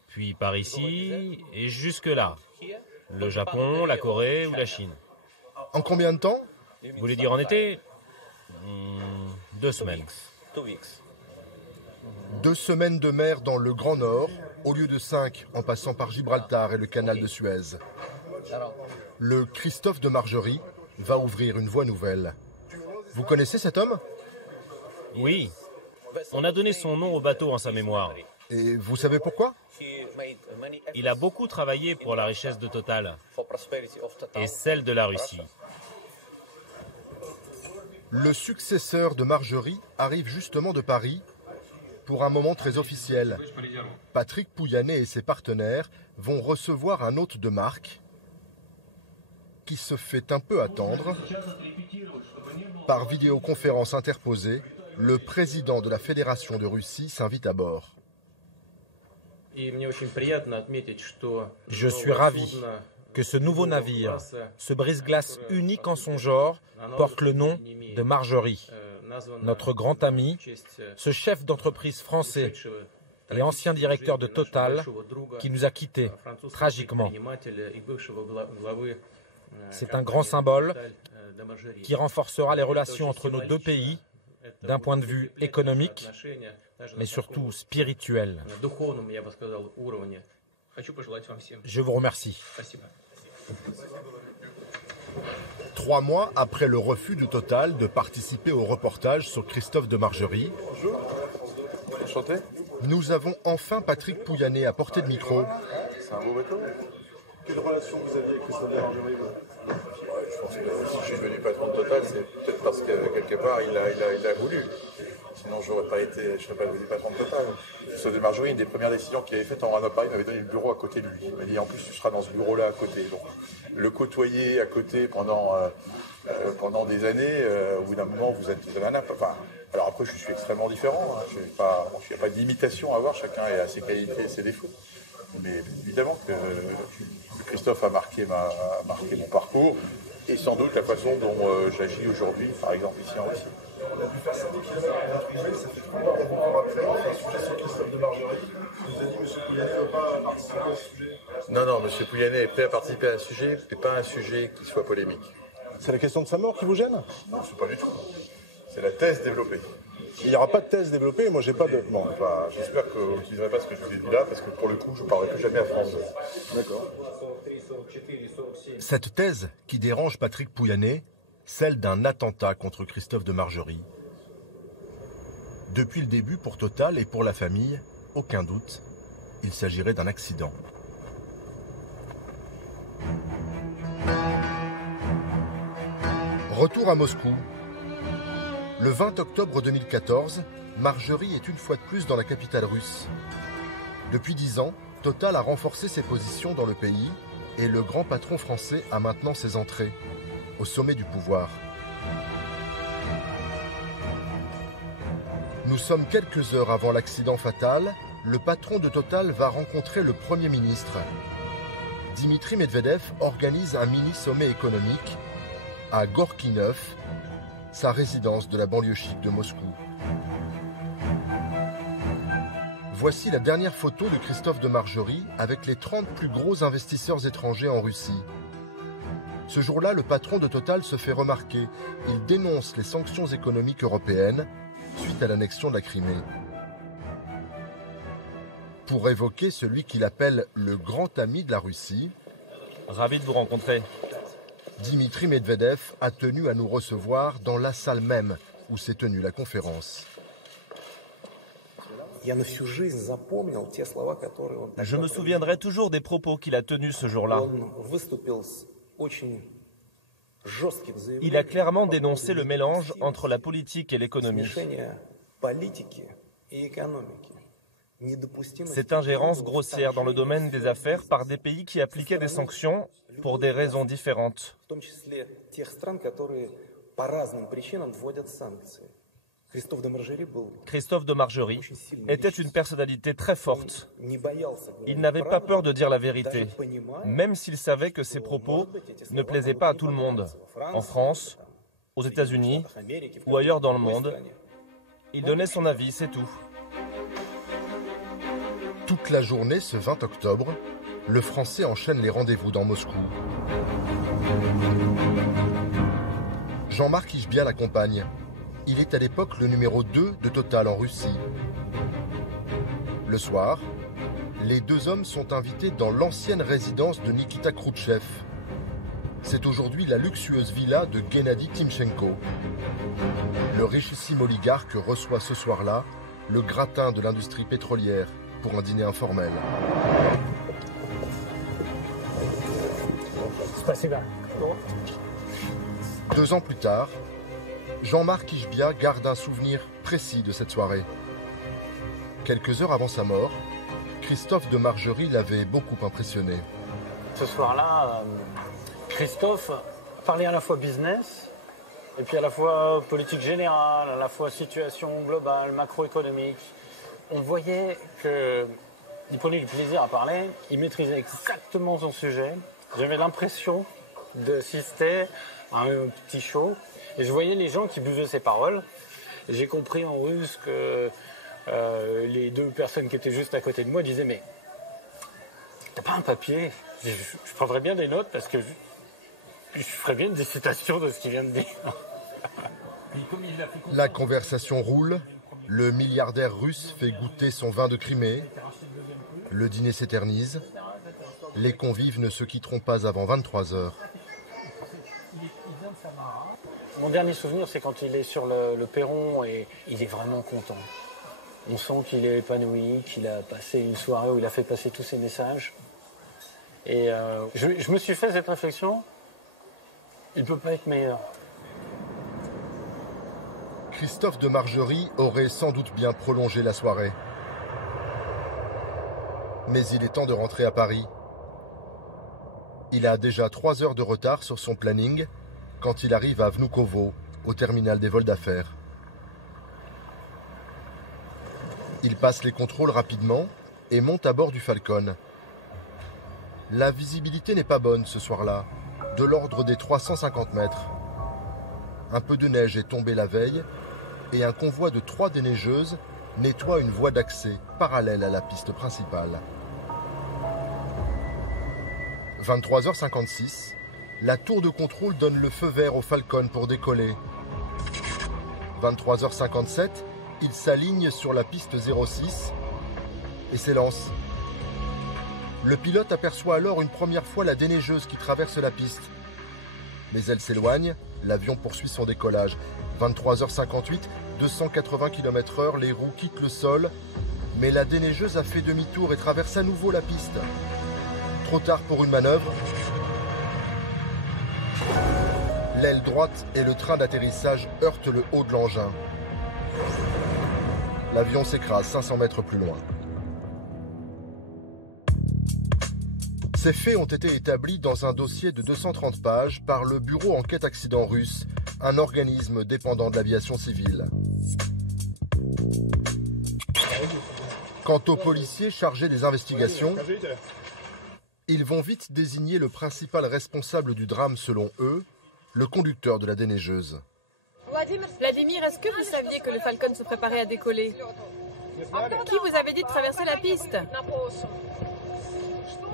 Puis par ici et jusque là. Le Japon, la Corée ou la Chine. En combien de temps? Vous voulez dire en été? 2 semaines. 2 semaines de mer dans le Grand Nord, au lieu de 5 en passant par Gibraltar et le canal de Suez. Le Christophe de Margerie va ouvrir une voie nouvelle. Vous connaissez cet homme? Oui. On a donné son nom au bateau en sa mémoire. Et vous savez pourquoi? Il a beaucoup travaillé pour la richesse de Total et celle de la Russie. Le successeur de Margerie arrive justement de Paris pour un moment très officiel. Patrick Pouyanné et ses partenaires vont recevoir un hôte de marque qui se fait un peu attendre. Par vidéoconférence interposée, le président de la Fédération de Russie s'invite à bord. Je suis ravi que ce nouveau navire, ce brise-glace unique en son genre, porte le nom de Margerie. Notre grand ami, ce chef d'entreprise français et ancien directeur de Total, qui nous a quittés tragiquement. C'est un grand symbole qui renforcera les relations entre nos deux pays d'un point de vue économique, mais surtout spirituel. Je vous remercie. 3 mois après le refus de Total de participer au reportage sur Christophe de Margerie, Enchanté. Nous avons enfin Patrick Pouyanné à portée de micro. C'est un beau bateau. Quelle relation vous aviez avec Christophe de Margerie? Je pense que si je suis devenu patron de Total, c'est peut-être parce que quelque part il a voulu. Sinon, je ne serais pas devenu patron de Total. Christophe de Margerie, une des premières décisions qu'il avait faites en rentrant à Paris, il m'avait donné le bureau à côté de lui. Il m'a dit en plus tu seras dans ce bureau-là à côté. Donc, le côtoyer à côté pendant des années, au bout d'un moment, vous êtes un nappe. Enfin, alors après, je suis extrêmement différent. Hein. Il n'y a pas d'imitation à avoir. Chacun a ses qualités et ses défauts. Mais évidemment que Christophe a marqué mon parcours et sans doute la façon dont j'agis aujourd'hui, par exemple ici en Russie. On a pu faire 50 km pour notre projet, ça fait 3 mois qu'on court après. On fait un sujet sur Christophe de Margerie. Il nous a dit M. Pouyanné ne veut pas participer à ce sujet. Non, M. Pouyanné est prêt à participer à un sujet, mais pas un sujet qui soit polémique. C'est la question de sa mort qui vous gêne? Non, c'est pas du tout. C'est la thèse développée. Il n'y aura pas de thèse développée, moi j'ai pas de... Bon, j'espère que vous n'utiliserez pas ce que je vous ai dit là, parce que pour le coup, je ne parlerai plus jamais à France 2. D'accord. Cette thèse qui dérange Patrick Pouyanné, celle d'un attentat contre Christophe de Margerie. Depuis le début, pour Total et pour la famille, aucun doute, il s'agirait d'un accident. Retour à Moscou. Le 20 octobre 2014, Margerie est une fois de plus dans la capitale russe. Depuis 10 ans, Total a renforcé ses positions dans le pays et le grand patron français a maintenant ses entrées au sommet du pouvoir. Nous sommes quelques heures avant l'accident fatal. Le patron de Total va rencontrer le Premier ministre. Dimitri Medvedev organise un mini-sommet économique à Gorki 9, sa résidence de la banlieue chic de Moscou. Voici la dernière photo de Christophe de Margerie avec les 30 plus gros investisseurs étrangers en Russie. Ce jour-là, le patron de Total se fait remarquer. Il dénonce les sanctions économiques européennes suite à l'annexion de la Crimée. Pour évoquer celui qu'il appelle le grand ami de la Russie, ravi de vous rencontrer. Dimitri Medvedev a tenu à nous recevoir dans la salle même où s'est tenue la conférence. Je me souviendrai toujours des propos qu'il a tenus ce jour-là. Il a clairement dénoncé le mélange entre la politique et l'économie. Cette ingérence grossière dans le domaine des affaires par des pays qui appliquaient des sanctions pour des raisons différentes. Christophe de Margerie était une personnalité très forte. Il n'avait pas peur de dire la vérité, même s'il savait que ses propos ne plaisaient pas à tout le monde. En France, aux États-Unis ou ailleurs dans le monde, il donnait son avis, c'est tout. Toute la journée, ce 20 octobre, le Français enchaîne les rendez-vous dans Moscou. Jean-Marc Ishbia l'accompagne. Il est à l'époque le numéro 2 de Total en Russie. Le soir, les deux hommes sont invités dans l'ancienne résidence de Nikita Khrouchtchev. C'est aujourd'hui la luxueuse villa de Gennady Timchenko. Le richissime oligarque reçoit ce soir-là le gratin de l'industrie pétrolière pour un dîner informel. Deux ans plus tard, Jean-Marc Ishbia garde un souvenir précis de cette soirée. Quelques heures avant sa mort, Christophe de Margerie l'avait beaucoup impressionné. Ce soir-là, Christophe parlait à la fois business, et puis à la fois politique générale, à la fois situation globale, macroéconomique. On voyait qu'il prenait du plaisir à parler, il maîtrisait exactement son sujet. J'avais l'impression d'assister à un petit show. Et je voyais les gens qui buvaient ses paroles. J'ai compris en russe que les deux personnes qui étaient juste à côté de moi disaient « Mais t'as pas un papier ? Je prendrais bien des notes parce que je ferais bien des citations de ce qu'il vient de dire. » La conversation roule. Le milliardaire russe fait goûter son vin de Crimée. Le dîner s'éternise. Les convives ne se quitteront pas avant 23 heures. Mon dernier souvenir, c'est quand il est sur le perron et il est vraiment content. On sent qu'il est épanoui, qu'il a passé une soirée où il a fait passer tous ses messages. Et je me suis fait cette réflexion, il ne peut pas être meilleur. Christophe de Margerie aurait sans doute bien prolongé la soirée. Mais il est temps de rentrer à Paris. Il a déjà 3 heures de retard sur son planning quand il arrive à Vnukovo, au terminal des vols d'affaires. Il passe les contrôles rapidement et monte à bord du Falcon. La visibilité n'est pas bonne ce soir-là, de l'ordre des 350 mètres. Un peu de neige est tombée la veille et un convoi de 3 déneigeuses nettoie une voie d'accès parallèle à la piste principale. 23h56, la tour de contrôle donne le feu vert au Falcon pour décoller. 23h57, il s'aligne sur la piste 06 et s'élance. Le pilote aperçoit alors une première fois la déneigeuse qui traverse la piste. Mais elle s'éloigne, l'avion poursuit son décollage. 23h58, 280 km/h, les roues quittent le sol, mais la déneigeuse a fait demi-tour et traverse à nouveau la piste. Trop tard pour une manœuvre. L'aile droite et le train d'atterrissage heurtent le haut de l'engin. L'avion s'écrase 500 mètres plus loin. Ces faits ont été établis dans un dossier de 230 pages par le Bureau Enquête Accident Russe, un organisme dépendant de l'aviation civile. Quant aux policiers chargés des investigations, ils vont vite désigner le principal responsable du drame selon eux, le conducteur de la déneigeuse. Vladimir, est-ce que vous saviez que le Falcon se préparait à décoller? Qui vous avait dit de traverser la piste?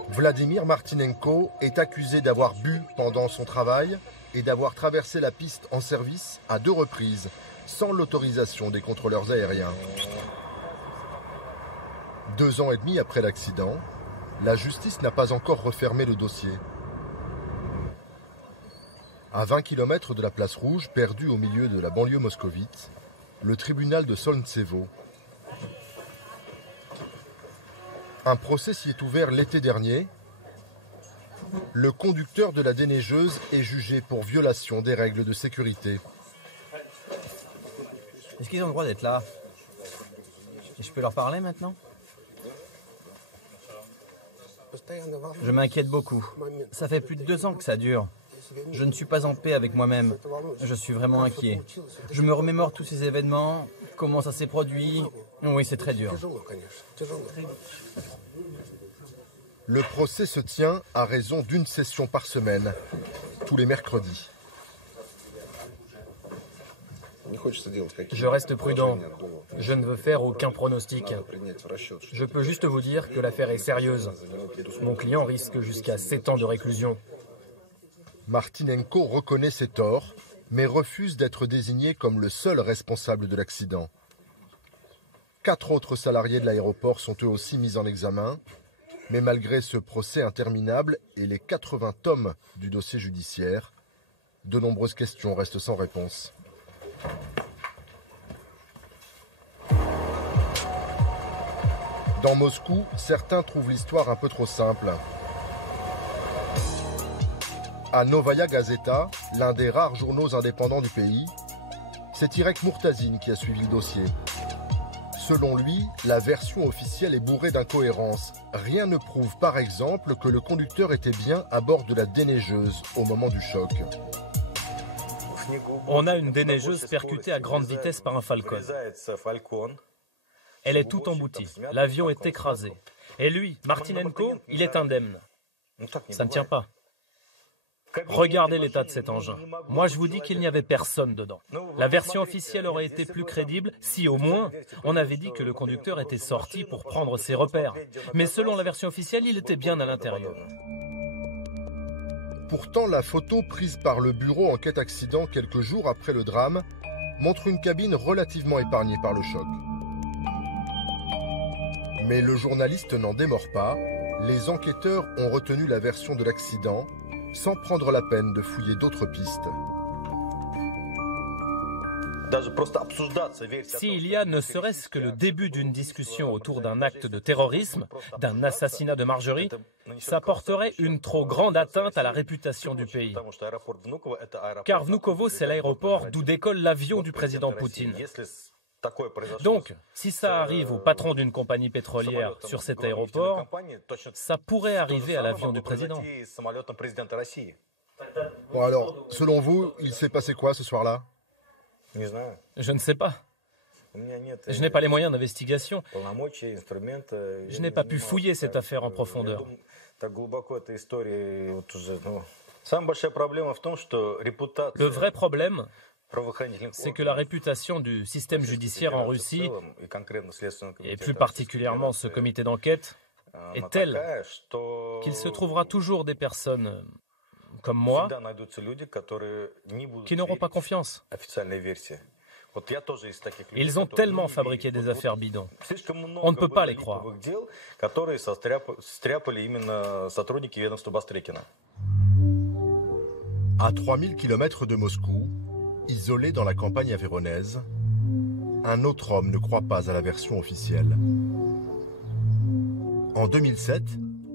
Vladimir Martynenko est accusé d'avoir bu pendant son travail et d'avoir traversé la piste en service à 2 reprises, sans l'autorisation des contrôleurs aériens. 2 ans et demi après l'accident, la justice n'a pas encore refermé le dossier. À 20 km de la place rouge, perdue au milieu de la banlieue moscovite, le tribunal de Solntsevo. Un procès s'y est ouvert l'été dernier. Le conducteur de la déneigeuse est jugé pour violation des règles de sécurité. Est-ce qu'ils ont le droit d'être là? Et je peux leur parler maintenant? Je m'inquiète beaucoup. Ça fait plus de 2 ans que ça dure. Je ne suis pas en paix avec moi-même. Je suis vraiment inquiet. Je me remémore tous ces événements, comment ça s'est produit. Oui, c'est très dur. Le procès se tient à raison d'1 session par semaine, tous les mercredis. Je reste prudent. Je ne veux faire aucun pronostic. Je peux juste vous dire que l'affaire est sérieuse. Mon client risque jusqu'à 7 ans de réclusion. Martynenko reconnaît ses torts, mais refuse d'être désigné comme le seul responsable de l'accident. 4 autres salariés de l'aéroport sont eux aussi mis en examen, mais malgré ce procès interminable et les 80 tomes du dossier judiciaire, de nombreuses questions restent sans réponse. Dans Moscou, certains trouvent l'histoire un peu trop simple. À Novaya Gazeta, l'un des rares journaux indépendants du pays, c'est Irek Murtazine qui a suivi le dossier. Selon lui, la version officielle est bourrée d'incohérences. Rien ne prouve par exemple que le conducteur était bien à bord de la déneigeuse au moment du choc. On a une déneigeuse percutée à grande vitesse par un Falcon. Elle est toute emboutie. L'avion est écrasé. Et lui, Martynenko, il est indemne. Ça ne tient pas. Regardez l'état de cet engin. Moi, je vous dis qu'il n'y avait personne dedans. La version officielle aurait été plus crédible si, au moins, on avait dit que le conducteur était sorti pour prendre ses repères. Mais selon la version officielle, il était bien à l'intérieur. Pourtant, la photo prise par le bureau enquête accident quelques jours après le drame montre une cabine relativement épargnée par le choc. Mais le journaliste n'en démord pas. Les enquêteurs ont retenu la version de l'accident sans prendre la peine de fouiller d'autres pistes. S'il y a ne serait-ce que le début d'une discussion autour d'un acte de terrorisme, d'un assassinat de Marjorie, ça porterait une trop grande atteinte à la réputation du pays. Car Vnukovo, c'est l'aéroport d'où décolle l'avion du président Poutine. Donc, si ça arrive au patron d'une compagnie pétrolière sur cet aéroport, ça pourrait arriver à l'avion du président. Bon alors, selon vous, il s'est passé quoi ce soir-là? Je ne sais pas. Je n'ai pas les moyens d'investigation. Je n'ai pas pu fouiller cette affaire en profondeur. Le vrai problème, c'est que la réputation du système judiciaire en Russie, et plus particulièrement ce comité d'enquête, est telle qu'il se trouvera toujours des personnes comme moi qui n'auront pas confiance. Ils ont tellement fabriqué des affaires bidons. On ne peut pas les croire. À 3000 km de Moscou, isolé dans la campagne avéronaise, un autre homme ne croit pas à la version officielle. En 2007,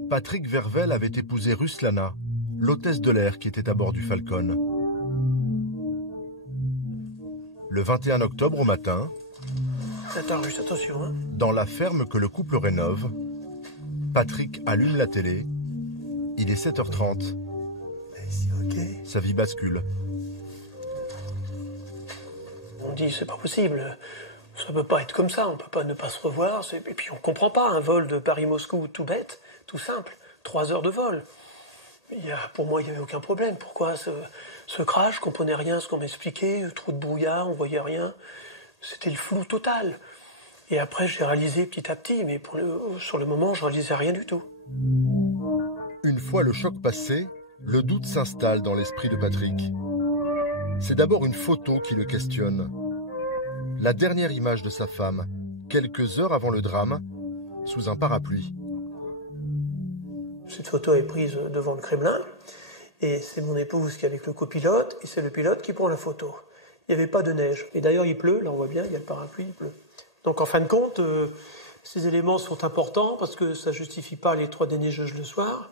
Patrick Vervel avait épousé Ruslana, l'hôtesse de l'air qui était à bord du Falcon. Le 21 octobre au matin, Attends, Russe, attention, hein. Dans la ferme que le couple rénove, Patrick allume la télé. Il est 7h30. Okay. Sa vie bascule. On dit, c'est pas possible. Ça peut pas être comme ça. On peut pas ne pas se revoir. Et puis on comprend pas un vol de Paris-Moscou tout bête, tout simple. 3 heures de vol. Pour moi, il n'y avait aucun problème. Pourquoi ce crash? Je comprenais rien à ce qu'on m'expliquait. Trop de brouillard, on voyait rien. C'était le flou total. Et après, j'ai réalisé petit à petit, mais sur le moment, je réalisais rien du tout. Une fois le choc passé, le doute s'installe dans l'esprit de Patrick. C'est d'abord une photo qui le questionne. La dernière image de sa femme, quelques heures avant le drame, sous un parapluie. Cette photo est prise devant le Kremlin, et c'est mon épouse qui est avec le copilote, et c'est le pilote qui prend la photo. Il n'y avait pas de neige. Et d'ailleurs, il pleut, là on voit bien, il y a le parapluie, il pleut. Donc en fin de compte, ces éléments sont importants parce que ça ne justifie pas les 3 déneigeuses le soir.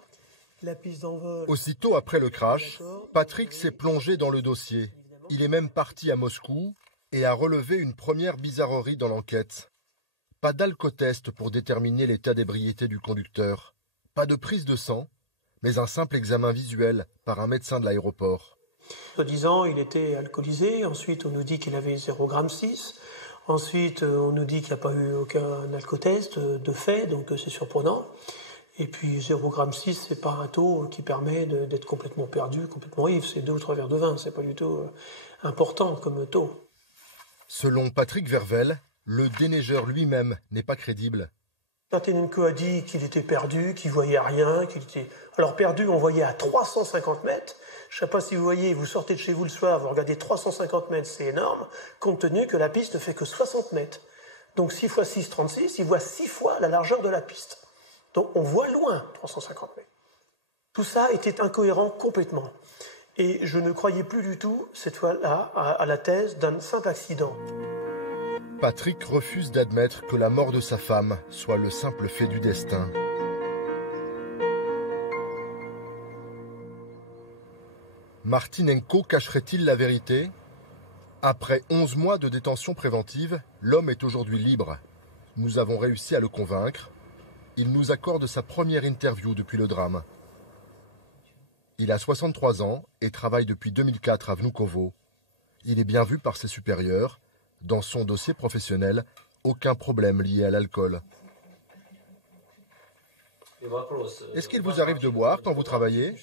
La piste d'envol... Aussitôt après le crash, Patrick s'est plongé dans le dossier. Il est même parti à Moscou et a relevé une première bizarrerie dans l'enquête. Pas d'alcotest pour déterminer l'état d'ébriété du conducteur. Pas de prise de sang, mais un simple examen visuel par un médecin de l'aéroport. Soi-disant, il était alcoolisé. Ensuite, on nous dit qu'il avait 0,6 g. Ensuite, on nous dit qu'il n'y a pas eu aucun alcotest de fait, donc c'est surprenant. Et puis 0,6 g, c'est pas un taux qui permet d'être complètement perdu, complètement ivre. C'est 2 ou 3 verres de vin, c'est pas du tout important comme taux. Selon Patrick Vervel, le déneigeur lui-même n'est pas crédible. Martinenko a dit qu'il était perdu, qu'il voyait rien, qu'il était... Alors perdu, on voyait à 350 mètres. Je ne sais pas si vous voyez, vous sortez de chez vous le soir, vous regardez 350 mètres, c'est énorme, compte tenu que la piste ne fait que 60 mètres. Donc 6 x 6, 36, il voit 6 fois la largeur de la piste. Donc on voit loin 350 mètres. Tout ça était incohérent complètement. Et je ne croyais plus du tout, cette fois-là, à la thèse d'un simple accident. Patrick refuse d'admettre que la mort de sa femme soit le simple fait du destin. Martinenko cacherait-il la vérité? Après 11 mois de détention préventive, l'homme est aujourd'hui libre. Nous avons réussi à le convaincre. Il nous accorde sa première interview depuis le drame. Il a 63 ans et travaille depuis 2004 à Vnukovo. Il est bien vu par ses supérieurs. Dans son dossier professionnel, aucun problème lié à l'alcool. Est-ce qu'il vous arrive de boire quand vous travaillez?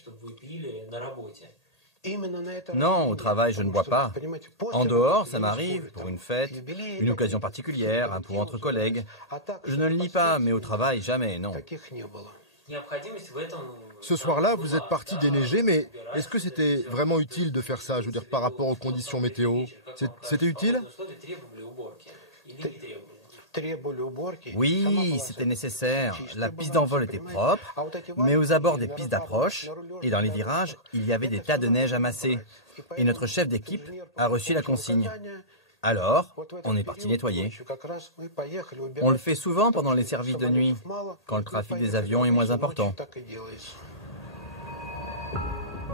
Non, au travail, je ne bois pas. En dehors, ça m'arrive, pour une fête, une occasion particulière, un pot entre collègues. Je ne le nie pas, mais au travail, jamais, non. Ce soir-là, vous êtes parti déneiger, mais est-ce que c'était vraiment utile de faire ça, je veux dire, par rapport aux conditions météo? C'était utile? Oui, c'était nécessaire. La piste d'envol était propre, mais aux abords des pistes d'approche et dans les virages, il y avait des tas de neige amassés. Et notre chef d'équipe a reçu la consigne. Alors, on est parti nettoyer. On le fait souvent pendant les services de nuit, quand le trafic des avions est moins important.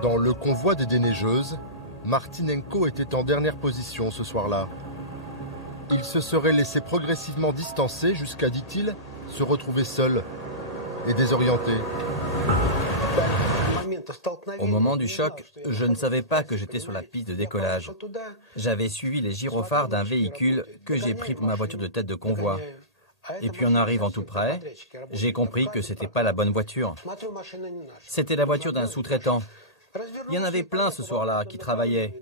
Dans le convoi des déneigeuses, Martinenko était en dernière position ce soir-là. Il se serait laissé progressivement distancer jusqu'à, dit-il, se retrouver seul et désorienté. Au moment du choc, je ne savais pas que j'étais sur la piste de décollage. J'avais suivi les gyrophares d'un véhicule que j'ai pris pour ma voiture de tête de convoi. Et puis en arrivant tout près, j'ai compris que c'était pas la bonne voiture. C'était la voiture d'un sous-traitant. Il y en avait plein ce soir-là qui travaillaient.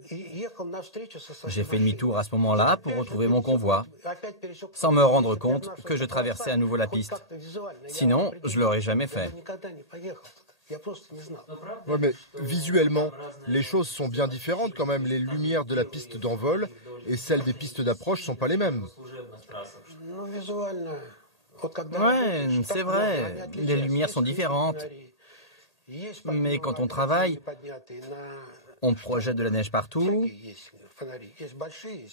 J'ai fait demi-tour à ce moment-là pour retrouver mon convoi, sans me rendre compte que je traversais à nouveau la piste. Sinon, je ne l'aurais jamais fait. Ouais, mais visuellement, les choses sont bien différentes quand même. Les lumières de la piste d'envol et celles des pistes d'approche ne sont pas les mêmes. Ouais, c'est vrai. Les lumières sont différentes. Mais quand on travaille, on projette de la neige partout.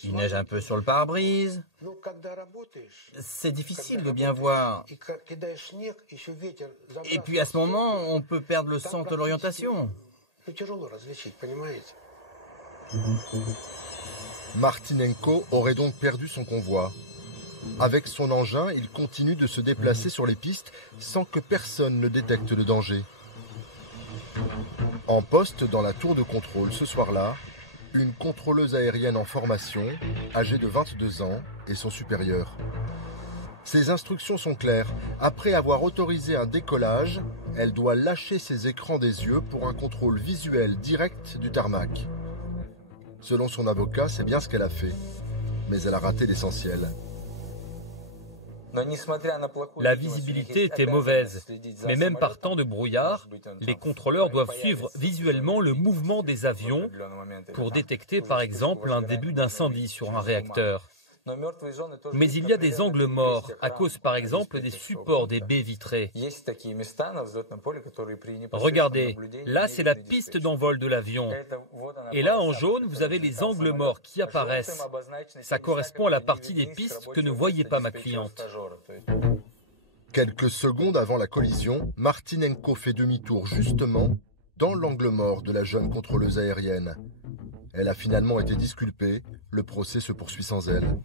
Il neige un peu sur le pare-brise. C'est difficile de bien voir. Et puis à ce moment, on peut perdre le sens de l'orientation. Martinenko aurait donc perdu son convoi. Avec son engin, il continue de se déplacer sur les pistes sans que personne ne détecte le danger. En poste dans la tour de contrôle ce soir-là, une contrôleuse aérienne en formation, âgée de 22 ans, et son supérieur. Ses instructions sont claires. Après avoir autorisé un décollage, elle doit lâcher ses écrans des yeux pour un contrôle visuel direct du tarmac. Selon son avocat, c'est bien ce qu'elle a fait. Mais elle a raté l'essentiel. La visibilité était mauvaise, mais même par temps de brouillard, les contrôleurs doivent suivre visuellement le mouvement des avions pour détecter par exemple un début d'incendie sur un réacteur. Mais il y a des angles morts, à cause par exemple des supports des baies vitrées. Regardez, là c'est la piste d'envol de l'avion. Et là en jaune, vous avez les angles morts qui apparaissent. Ça correspond à la partie des pistes que ne voyait pas ma cliente. Quelques secondes avant la collision, Martynenko fait demi-tour justement dans l'angle mort de la jeune contrôleuse aérienne. Elle a finalement été disculpée, le procès se poursuit sans elle.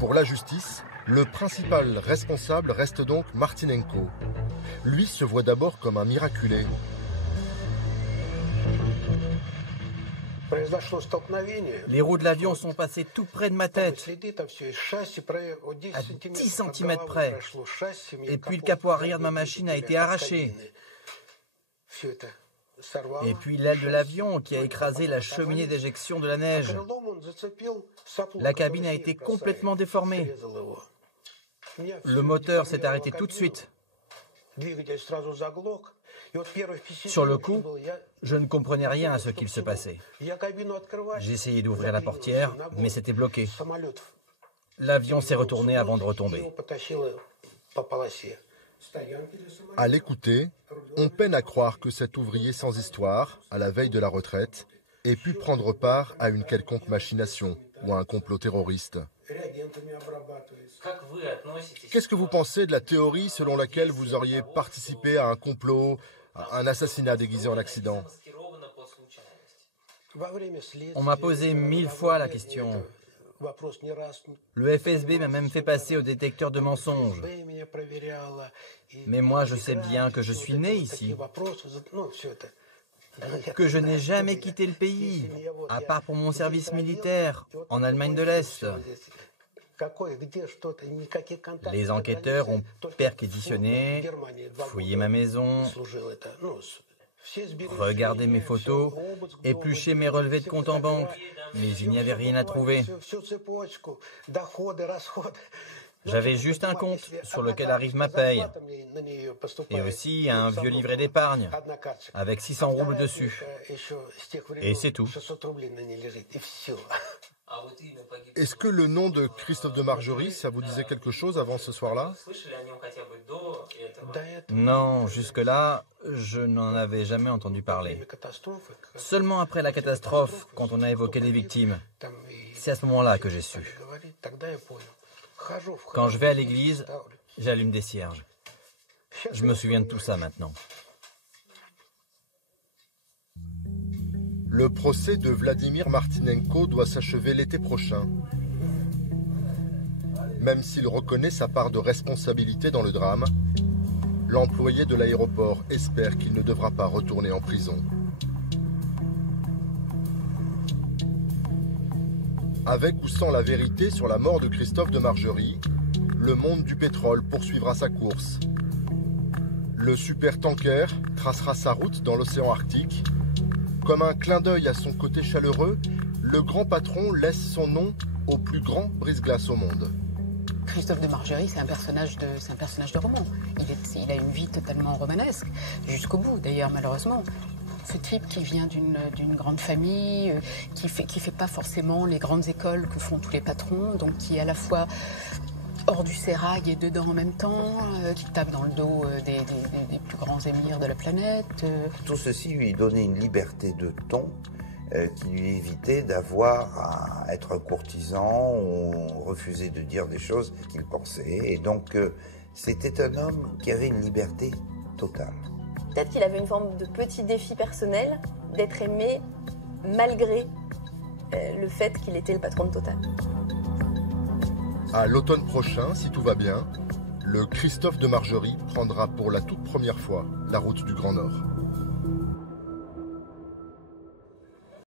Pour la justice, le principal responsable reste donc Martynenko. Lui se voit d'abord comme un miraculé. Les roues de l'avion sont passées tout près de ma tête, à 10 cm près. Et puis le capot arrière de ma machine a été arraché. Et puis l'aile de l'avion qui a écrasé la cheminée d'éjection de la neige. La cabine a été complètement déformée. Le moteur s'est arrêté tout de suite. Sur le coup, je ne comprenais rien à ce qu'il se passait. J'ai essayé d'ouvrir la portière, mais c'était bloqué. L'avion s'est retourné avant de retomber. À l'écouter, on peine à croire que cet ouvrier sans histoire, à la veille de la retraite, ait pu prendre part à une quelconque machination ou à un complot terroriste. Qu'est-ce que vous pensez de la théorie selon laquelle vous auriez participé à un complot, à un assassinat déguisé en accident? On m'a posé 1000 fois la question. Le FSB m'a même fait passer au détecteur de mensonges. Mais moi, je sais bien que je suis né ici, que je n'ai jamais quitté le pays, à part pour mon service militaire en Allemagne de l'Est. Les enquêteurs ont perquisitionné, fouillé ma maison, regardé mes photos, épluché mes relevés de compte en banque, mais il n'y avait rien à trouver. J'avais juste un compte sur lequel arrive ma paye, et aussi un vieux livret d'épargne, avec 600 roubles dessus. Et c'est tout. Est-ce que le nom de Christophe de Margerie, ça vous disait quelque chose avant ce soir-là? Non, jusque-là, je n'en avais jamais entendu parler. Seulement après la catastrophe, quand on a évoqué les victimes, c'est à ce moment-là que j'ai su. Quand je vais à l'église, j'allume des cierges. Je me souviens de tout ça maintenant. Le procès de Vladimir Martynenko doit s'achever l'été prochain. Même s'il reconnaît sa part de responsabilité dans le drame, l'employé de l'aéroport espère qu'il ne devra pas retourner en prison. Avec ou sans la vérité sur la mort de Christophe de Margerie, le monde du pétrole poursuivra sa course. Le supertanker tracera sa route dans l'océan Arctique. Comme un clin d'œil à son côté chaleureux, le grand patron laisse son nom au plus grand brise-glace au monde. Christophe de Margerie, c'est un personnage de roman. Il a une vie totalement romanesque, jusqu'au bout d'ailleurs, malheureusement. Ce type qui vient d'une grande famille, qui fait pas forcément les grandes écoles que font tous les patrons, donc qui est à la fois hors du sérail et dedans en même temps, qui tape dans le dos des plus grands émirs de la planète. Tout ceci lui donnait une liberté de ton qui lui évitait d'avoir à être un courtisan ou refuser de dire des choses qu'il pensait. Et donc, c'était un homme qui avait une liberté totale. Peut-être qu'il avait une forme de petit défi personnel d'être aimé malgré le fait qu'il était le patron de Total. À l'automne prochain, si tout va bien, le Christophe de Margerie prendra pour la toute première fois la route du Grand Nord.